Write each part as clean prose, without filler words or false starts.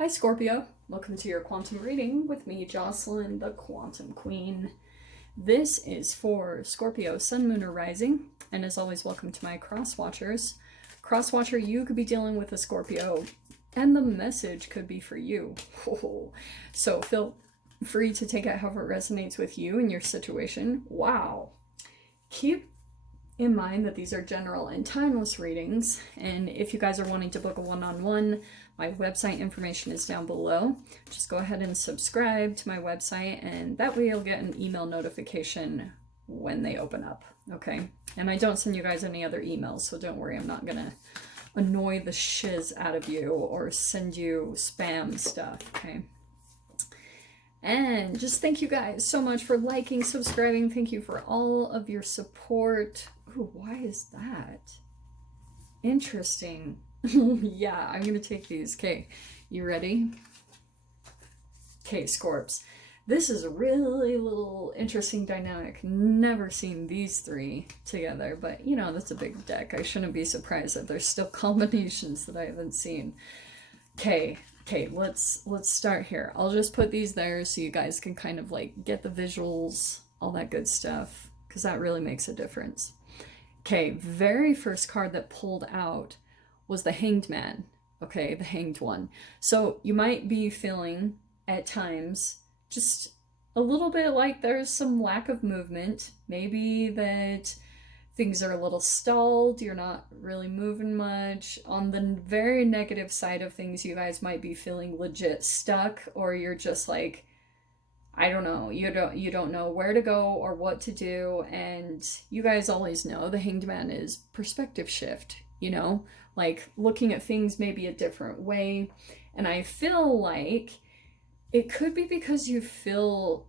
Hi Scorpio, welcome to your quantum reading with me, Jocelyn, the Quantum Queen. This is for Scorpio, Sun, Moon, or Rising, and as always, welcome to my cross watchers. Cross watcher, you could be dealing with a Scorpio, and the message could be for you. So feel free to take it however it resonates with you and your situation. Wow. Keep in mind that these are general and timeless readings, and if you guys are wanting to book a one-on-one, my website information is down below. Just go ahead and subscribe to my website, and that way you'll get an email notification when they open up, okay? And I don't send you guys any other emails, so don't worry, I'm not gonna annoy the shiz out of you or send you spam stuff, okay? And just thank you guys so much for liking, subscribing. Thank you for all of your support. Ooh, why is that? Interesting. Yeah, I'm gonna take these. Okay, you ready? Okay, Scorps. This is a really little interesting dynamic. Never seen these three together, but you know, that's a big deck. I shouldn't be surprised that there's still combinations that I haven't seen. Okay, let's start here. I'll just put these there so you guys can kind of like get the visuals, all that good stuff, because that really makes a difference. Okay, very first card that pulled out was the Hanged Man. Okay, the Hanged One. So you might be feeling at times just a little bit like there's some lack of movement. Maybe that things are a little stalled, you're not really moving much. On the very negative side of things, you guys might be feeling legit stuck, or you're just like, I don't know, you don't know where to go or what to do. And you guys always know the Hanged Man is perspective shift, you know, like looking at things maybe a different way. And I feel like it could be because you feel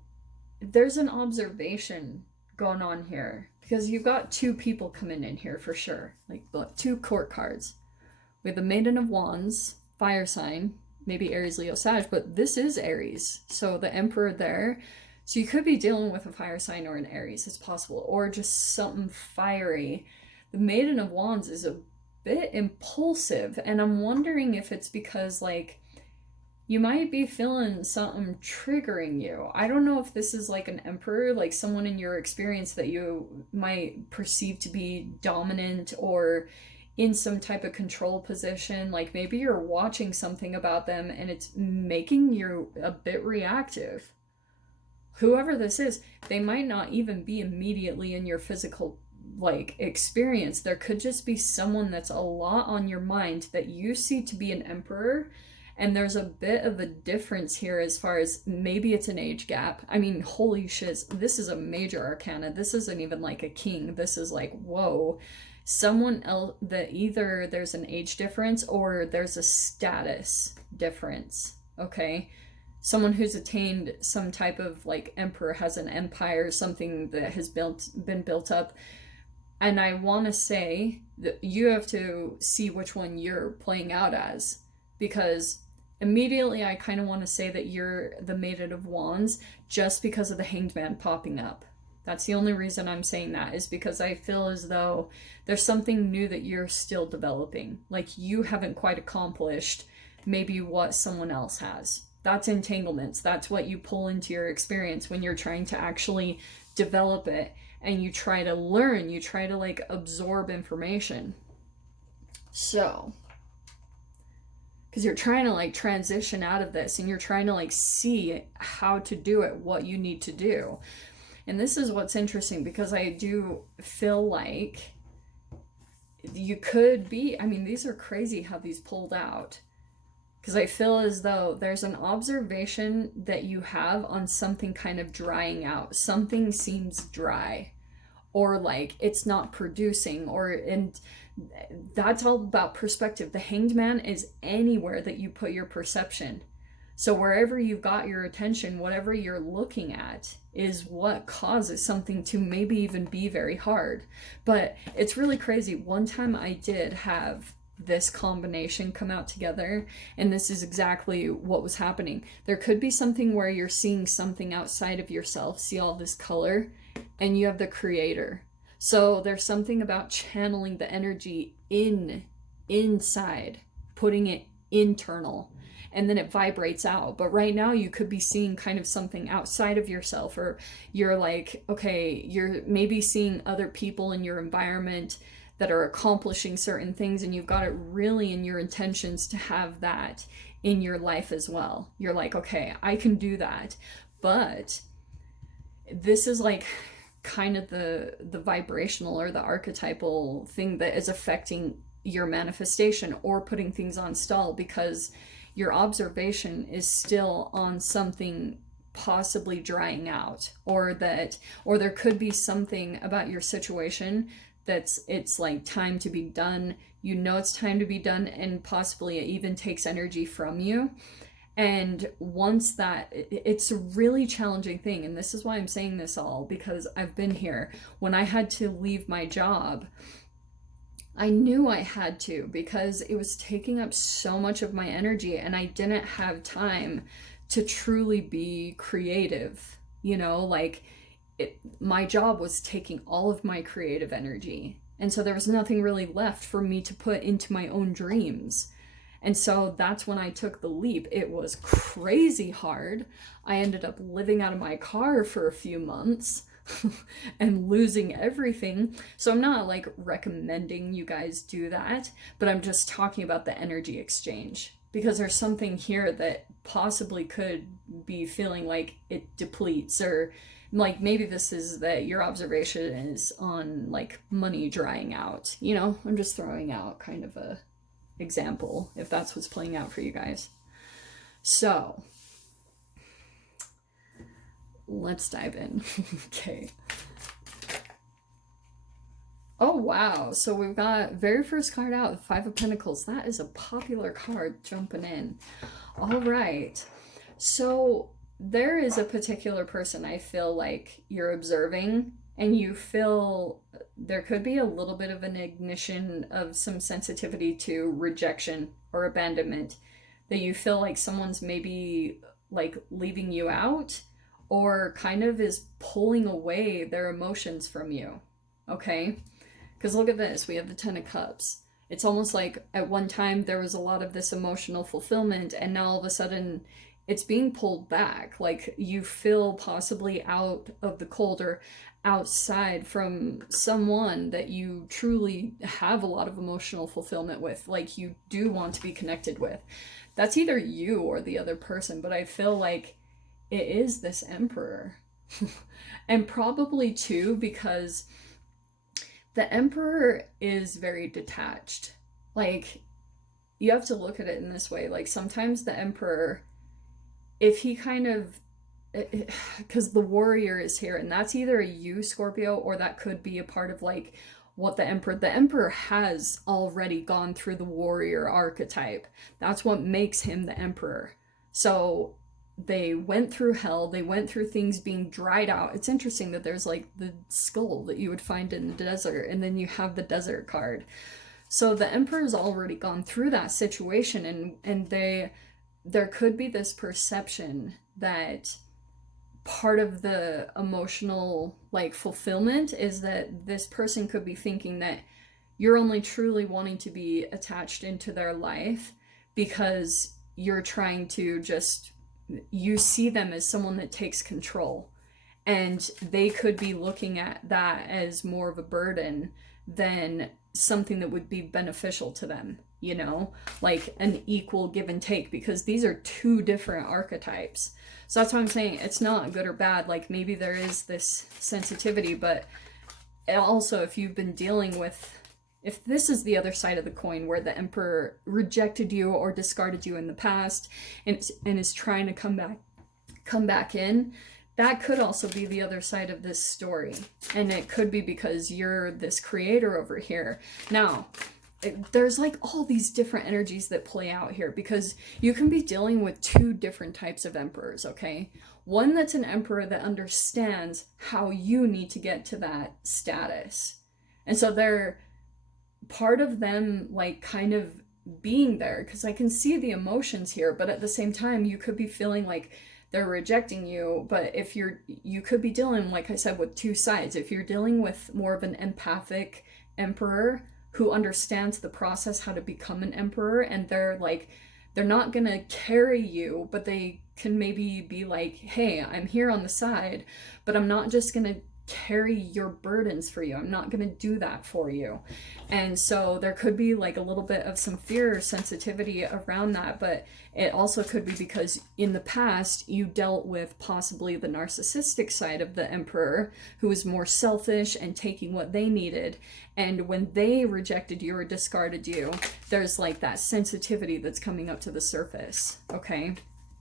there's an observation going on here, because you've got two people coming in here for sure. Like, look, two court cards. We have the Maiden of Wands, fire sign, maybe Aries, Leo, Sag, but this is Aries. So the Emperor there. So you could be dealing with a fire sign or an Aries, it's possible, or just something fiery. The Maiden of Wands is a bit impulsive, and I'm wondering if it's because, like, you might be feeling something triggering you. I don't know if this is like an emperor, like someone in your experience that you might perceive to be dominant or in some type of control position. Like maybe you're watching something about them and it's making you a bit reactive. Whoever this is, they might not even be immediately in your physical like experience. There could just be someone that's a lot on your mind that you see to be an emperor. And there's a bit of a difference here as far as maybe it's an age gap. I mean, holy shit, this is a major arcana. This isn't even like a king. This is like, whoa. Someone else that either there's an age difference or there's a status difference, okay? Someone who's attained some type of like emperor, has an empire, something that has been built up. And I want to say that you have to see which one you're playing out as, because immediately I kind of want to say that you're the Maiden of Wands just because of the Hanged Man popping up. That's the only reason I'm saying that, is because I feel as though there's something new that you're still developing. Like you haven't quite accomplished maybe what someone else has. That's entanglements. That's what you pull into your experience when you're trying to actually develop it and you try to learn, you try to like absorb information. So because you're trying to like transition out of this and you're trying to like see how to do it, what you need to do. And this is what's interesting, because I do feel like you could be, I mean, these are crazy how these pulled out, because I feel as though there's an observation that you have on something kind of drying out. Something seems dry, or like it's not producing, or, and that's all about perspective. The Hanged Man is anywhere that you put your perception. So wherever you've got your attention, whatever you're looking at is what causes something to maybe even be very hard. But it's really crazy. One time I did have this combination come out together, and this is exactly what was happening. There could be something where you're seeing something outside of yourself, see all this color, and you have the creator. So there's something about channeling the energy inside, putting it internal. and then it vibrates out. But right now you could be seeing kind of something outside of yourself, or you're like, okay, you're maybe seeing other people in your environment that are accomplishing certain things, and you've got it really in your intentions to have that in your life as well. You're like, okay, I can do that. But this is like kind of the vibrational or the archetypal thing that is affecting your manifestation or putting things on stall, because your observation is still on something possibly drying out, or there could be something about your situation it's like time to be done. You know it's time to be done, and possibly it even takes energy from you. And once that, it's a really challenging thing. And this is why I'm saying this all, because I've been here. When I had to leave my job, I knew I had to, because it was taking up so much of my energy, and I didn't have time to truly be creative. You know, like my job was taking all of my creative energy. And so there was nothing really left for me to put into my own dreams. And so that's when I took the leap. It was crazy hard. I ended up living out of my car for a few months and losing everything. So I'm not like recommending you guys do that, but I'm just talking about the energy exchange, because there's something here that possibly could be feeling like it depletes, or like maybe this is that your observation is on like money drying out. You know, I'm just throwing out kind of a example if that's what's playing out for you guys. So let's dive in. Okay. Oh wow, so we've got very first card out, the Five of Pentacles. That is a popular card jumping in. All right, so there is a particular person I feel like you're observing, and you feel there could be a little bit of an ignition of some sensitivity to rejection or abandonment, that you feel like someone's maybe like leaving you out, or kind of is pulling away their emotions from you. Okay, because look at this, we have the Ten of Cups. It's almost like at one time there was a lot of this emotional fulfillment, and now all of a sudden it's being pulled back. Like you feel possibly out of the cold, or outside from someone that you truly have a lot of emotional fulfillment with, like you do want to be connected with. That's either you or the other person, but I feel like it is this Emperor. And probably too, because the Emperor is very detached. Like, you have to look at it in this way. Like, sometimes the Emperor, if he kind of, because the Warrior is here, and that's either a you, Scorpio, or that could be a part of like what the Emperor has already gone through the Warrior archetype. That's what makes him the Emperor. So they went through hell, they went through things being dried out. It's interesting that there's like the skull that you would find in the desert, and then you have the desert card. So the Emperor's already gone through that situation, and there could be this perception that part of the emotional like fulfillment is that this person could be thinking that you're only truly wanting to be attached into their life because you're trying to just, you see them as someone that takes control, and they could be looking at that as more of a burden than something that would be beneficial to them, you know, like an equal give and take, because these are two different archetypes. So that's why I'm saying it's not good or bad. Like maybe there is this sensitivity, but also if you've been dealing with, if this is the other side of the coin where the Emperor rejected you or discarded you in the past and is trying to come back in, that could also be the other side of this story. And it could be because you're this creator over here. Now, there's like all these different energies that play out here, because you can be dealing with two different types of emperors, okay? One that's an emperor that understands how you need to get to that status. And so they're part of them like kind of being there, because I can see the emotions here, but at the same time you could be feeling like they're rejecting you. But if you could be dealing, like I said, with two sides. If you're dealing with more of an empathic emperor who understands the process how to become an emperor, and they're They're not going to carry you, but they can maybe be like, hey, I'm here on the side, but I'm not just going to carry your burdens for you. I'm not going to do that for you. And so there could be like a little bit of some fear or sensitivity around that, but it also could be because in the past you dealt with possibly the narcissistic side of the emperor, who was more selfish and taking what they needed. And when they rejected you or discarded you, there's like that sensitivity that's coming up to the surface. Okay,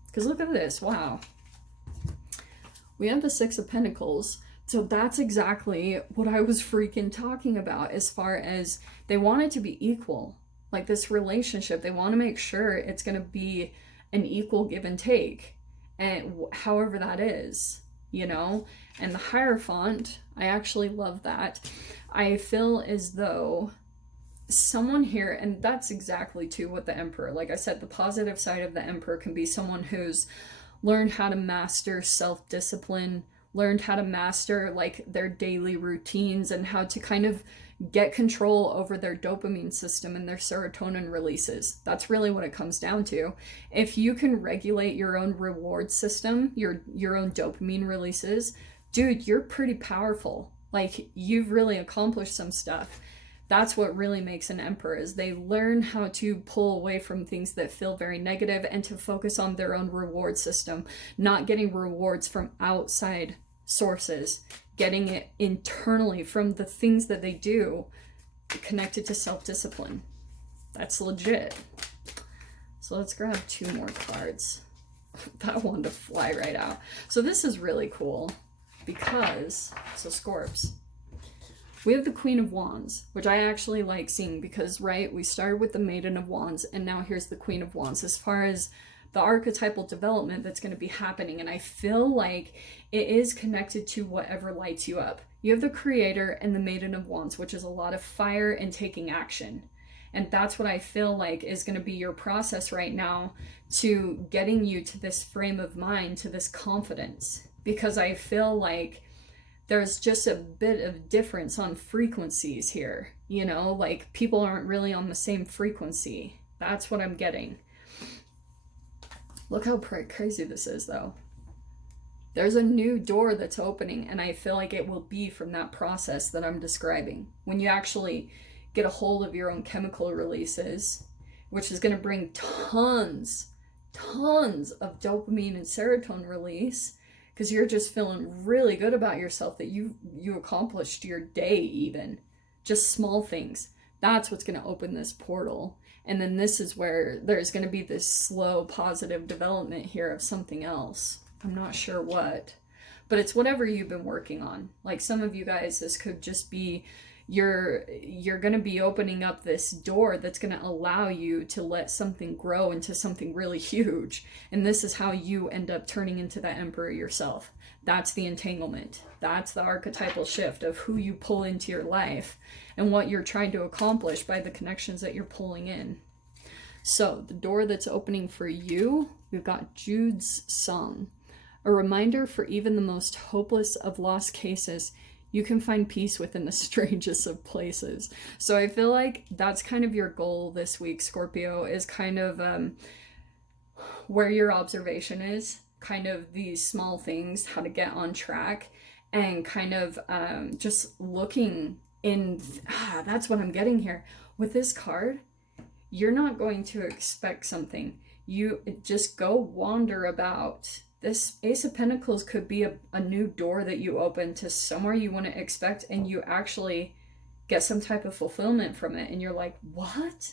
because look at this. Wow, we have the Six of Pentacles. So that's exactly what I was freaking talking about, as far as they want it to be equal. Like this relationship, they want to make sure it's going to be an equal give and take, and however that is, you know. And the Hierophant, I actually love that. I feel as though someone here, and that's exactly too what the Emperor, like I said, the positive side of the Emperor can be someone who's learned how to master self-discipline, learned how to master like their daily routines, and how to kind of get control over their dopamine system and their serotonin releases. That's really what it comes down to. If you can regulate your own reward system, your own dopamine releases, dude, you're pretty powerful. Like, you've really accomplished some stuff. That's what really makes an emperor, is they learn how to pull away from things that feel very negative and to focus on their own reward system, not getting rewards from outside sources, getting it internally from the things that they do connected to self-discipline. That's legit. So let's grab 2 more cards. That one to fly right out. So this is really cool because, so Scorps, we have the Queen of Wands, which I actually like seeing because, right, we started with the Maiden of Wands and now here's the Queen of Wands as far as the archetypal development that's going to be happening. And I feel like it is connected to whatever lights you up. You have the Creator and the Maiden of Wands, which is a lot of fire and taking action. And that's what I feel like is going to be your process right now to getting you to this frame of mind, to this confidence. Because I feel like there's just a bit of difference on frequencies here. You know, like people aren't really on the same frequency. That's what I'm getting. Look how crazy this is, though. There's a new door that's opening, and I feel like it will be from that process that I'm describing. When you actually get a hold of your own chemical releases, which is going to bring tons of dopamine and serotonin release, because you're just feeling really good about yourself that you accomplished your day even. Just small things. That's what's going to open this portal. And then this is where there's going to be this slow positive development here of something else. I'm not sure what, but it's whatever you've been working on. Like some of you guys, this could just be you're going to be opening up this door that's going to allow you to let something grow into something really huge. And this is how you end up turning into that emperor yourself. That's the entanglement. That's the archetypal shift of who you pull into your life and what you're trying to accomplish by the connections that you're pulling in. So the door that's opening for you, we've got Jude's Song. A reminder for even the most hopeless of lost cases, you can find peace within the strangest of places. So I feel like that's kind of your goal this week, Scorpio, is kind of where your observation is, kind of these small things, how to get on track, and kind of just looking in, that's what I'm getting here. With this card, you're not going to expect something. You just go wander about. This Ace of Pentacles could be a new door that you open to somewhere you want to expect, and you actually get some type of fulfillment from it. And you're like, what?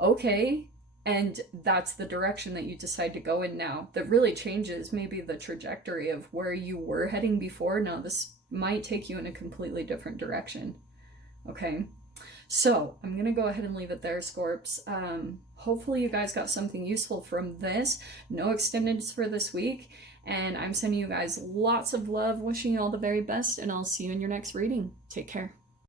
Okay. And that's the direction that you decide to go in now. That really changes maybe the trajectory of where you were heading before. Now this might take you in a completely different direction. Okay. So I'm going to go ahead and leave it there, Scorps. Hopefully you guys got something useful from this. No extendeds for this week. And I'm sending you guys lots of love, wishing you all the very best, and I'll see you in your next reading. Take care.